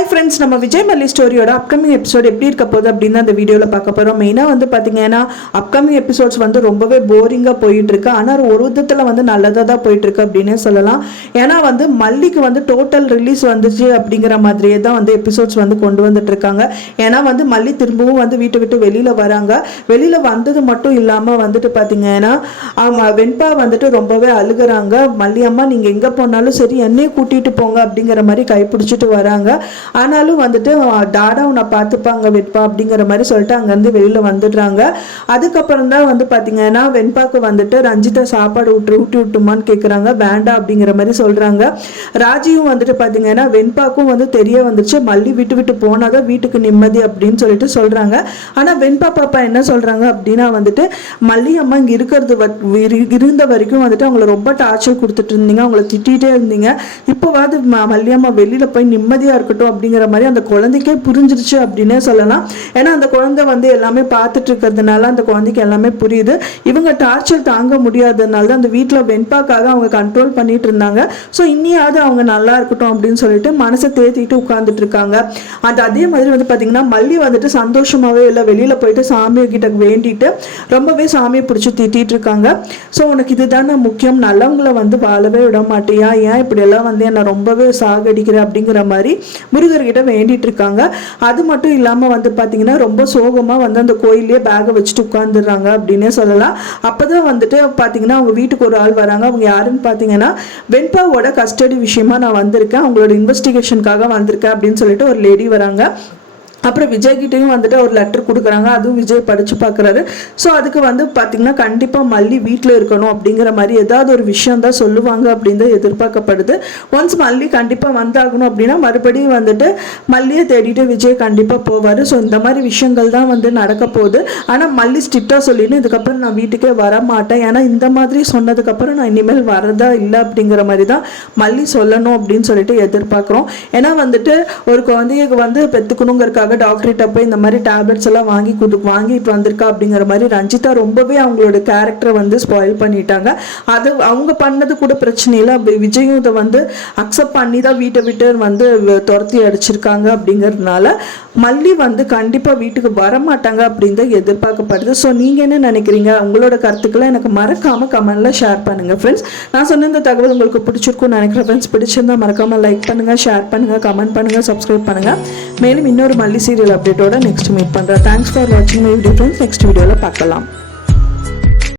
Hi friends, நம்ம விஜய் மல்லி ஸ்டோரியோட upcoming episode எப்படி இருக்க போகுது அப்படின்னு அந்த வீடியோவில் பார்க்க போகிறோம். மெயினாக வந்து பார்த்தீங்கன்னா அப்கமிங் எபிசோட்ஸ் வந்து ரொம்பவே போரிங்காக போயிட்டு இருக்கு. ஆனால் ஒரு விதத்தில் வந்து நல்லதாக தான் போயிட்டு இருக்கு அப்படின்னே சொல்லலாம். ஏன்னா வந்து மல்லிக்கு வந்து டோட்டல் ரிலீஸ் வந்துச்சு அப்படிங்கிற மாதிரியே தான் வந்து எபிசோட்ஸ் வந்து கொண்டு வந்துட்டு இருக்காங்க. ஏன்னா வந்து மல்லி திரும்பவும் வந்து வீட்டை விட்டு வெளியில் வராங்க. வெளியில் வந்தது மட்டும் இல்லாமல் வந்துட்டு பார்த்தீங்கன்னா வெண்பா வந்துட்டு ரொம்பவே அழுகுறாங்க. மல்லி அம்மா நீங்கள் எங்கே போனாலும் சரி என்னையே கூட்டிகிட்டு போங்க அப்படிங்கிற மாதிரி கைப்பிடிச்சிட்டு வராங்க. ஆனாலும் வந்துட்டு டாடா உன்னை பார்த்துப்பாங்க வெண்பா அப்படிங்கிற மாதிரி சொல்லிட்டு அங்கேருந்து வெளியில் வந்துடுறாங்க. அதுக்கப்புறம் தான் வந்து பார்த்தீங்கன்னா வெண்பாக்கு வந்துட்டு ரஞ்சிதா சாப்பாடு ஊட்டி விட்டுமான்னு கேட்குறாங்க. வேண்டாம் அப்படிங்கிற மாதிரி சொல்கிறாங்க. ராஜியும் வந்துட்டு பார்த்தீங்கன்னா வெண்பாக்கும் வந்து தெரிய வந்துச்சு மல்லி விட்டு போனாதான் வீட்டுக்கு நிம்மதி அப்படின்னு சொல்லிட்டு சொல்கிறாங்க. ஆனால் வெண்பா பாப்பா என்ன சொல்கிறாங்க அப்படின்னா வந்துட்டு மல்லி அம்மா இங்கே இருந்த வரைக்கும் வந்துட்டு அவங்கள ரொம்ப டார்ச்சர் கொடுத்துட்டு இருந்தீங்க, அவங்கள திட்டிகிட்டே இருந்தீங்க. இப்போவாது மல்லி அம்மா வெளியில் போய் நிம்மதியாக இருக்கட்டும் அப்படிங்கிற மாதிரி அந்த குழந்தைக்கே புரிஞ்சிருச்சு அப்படின்னே சொல்லலாம். ஏன்னா அந்த குழந்தை வந்து எல்லாமே பார்த்துட்டு இருக்கிறதுனால அந்த குழந்தைக்கு எல்லாமே புரியுது. இவங்க டார்ச்சர் தாங்க முடியாததுனால தான் அந்த வீட்டில் வெண்பாக்காக அவங்க கண்ட்ரோல் பண்ணிட்டு இருந்தாங்க. ஸோ இன்னியாவது அவங்க நல்லா இருக்கட்டும் அப்படின்னு சொல்லிட்டு மனசை தேத்திட்டு உட்கார்ந்துட்டு இருக்காங்க. அதே மாதிரி வந்து பார்த்தீங்கன்னா மல்லி வந்துட்டு சந்தோஷமாகவே இல்லை, வெளியில் போயிட்டு சாமியை கிட்ட வேண்டிட்டு ரொம்பவே சாமியை பிடிச்சி திட்டிட்டு இருக்காங்க. ஸோ உனக்கு இதுதானே முக்கியம், நல்லவங்களை வந்து வாழவே விட மாட்டியா, ஏன் இப்படியெல்லாம் வந்து என்னை ரொம்பவே சாகடிக்கிற அப்படிங்கிற மாதிரி முருகர்கிட்ட வேண்டிட்டு இருக்காங்க. அது மட்டும் இல்லாமல் வந்து பார்த்தீங்கன்னா ரொம்ப சோகமாக வந்து அந்த கோயிலே பேகை வச்சுட்டு உட்காந்துடுறாங்க அப்படின்னே சொல்லலாம். அப்போதான் வந்துட்டு பார்த்தீங்கன்னா அவங்க வீட்டுக்கு ஒரு ஆள் வராங்க. அவங்க யாருன்னு பார்த்தீங்கன்னா வெண்பாவோட கஸ்டடி விஷயமா நான் வந்திருக்கேன், அவங்களோட இன்வெஸ்டிகேஷனுக்காக வந்திருக்கேன் அப்படின்னு சொல்லிட்டு ஒரு லேடி வராங்க. அப்புறம் விஜய்கிட்டையும் வந்துட்டு ஒரு லெட்டர் கொடுக்குறாங்க. அதுவும் விஜய் படித்து பார்க்குறாரு. ஸோ அதுக்கு வந்து பார்த்திங்கன்னா கண்டிப்பாக மல்லி வீட்டில் இருக்கணும் அப்படிங்கிற மாதிரி ஏதாவது ஒரு விஷயம் தான் சொல்லுவாங்க அப்படின்னு தான் எதிர்பார்க்கப்படுது. ஒன்ஸ் மல்லி கண்டிப்பாக வந்தாகணும் அப்படின்னா மறுபடியும் வந்துட்டு மல்லியை தேடிட்டு விஜய் கண்டிப்பாக போவார். ஸோ இந்த மாதிரி விஷயங்கள் தான் வந்து நடக்க போகுது. ஆனால் மல்லி ஸ்ட்ரிக்டாக சொல்லின்னு இதுக்கப்புறம் நான் வீட்டுக்கே வர மாட்டேன், ஏன்னா இந்த மாதிரி சொன்னதுக்கப்புறம் நான் இனிமேல் வரதா இல்லை அப்படிங்கிற மாதிரி தான் மல்லி சொல்லணும் அப்படின்னு சொல்லிட்டு எதிர்பார்க்குறோம். ஏன்னா வந்துட்டு ஒரு குழந்தைக்கு வந்து பெற்றுக்கணுங்கிறதுக்காக டாக்டர்கிட்ட போய் இந்த மாதிரி டேப்லெட்ஸ் எல்லாம் வாங்கிட்டு வந்திருக்கா அப்படிங்கிற மாதிரி ரஞ்சிதா ரொம்பவே அவங்களோட கேரக்டரை வந்து ஸ்பாயில் பண்ணிட்டாங்க. அது அவங்க பண்ணது கூட பிரச்சனை இல்லை, விஜயும் இதை வந்து அக்செப்ட் பண்ணி தான் வீட்டை விட்டு வந்து துரத்தி அடிச்சிருக்காங்க. அப்படிங்கிறதுனால மல்லி வந்து கண்டிப்பாக வீட்டுக்கு வரமாட்டாங்க அப்படின்னு தான் எதிர்பார்க்கப்படுது. ஸோ நீங்கள் என்ன நினைக்கிறீங்க? உங்களோட கருத்துக்களை எனக்கு மறக்காமல் கமெண்ட்ல ஷேர் பண்ணுங்க ஃப்ரெண்ட்ஸ். நான் சொன்ன இந்த தகவல் உங்களுக்கு பிடிச்சிருக்கும்னு நினைக்கிறேன் ஃப்ரெண்ட்ஸ். பிடிச்சிருந்தா மறக்காமல் லைக் பண்ணுங்கள், ஷேர் பண்ணுங்கள், கமெண்ட் பண்ணுங்கள், சப்ஸ்கிரைப் பண்ணுங்கள். மேலும் இன்னொரு மல்லி சீரியல் அப்டேட்டோட நெக்ஸ்ட் மீட் பண்ணுறேன். தேங்க்ஸ் ஃபார் வாட்சிங் மை வீடியோ ஃப்ரெண்ட்ஸ். நெக்ஸ்ட் வீடியோவில் பார்க்கலாம்.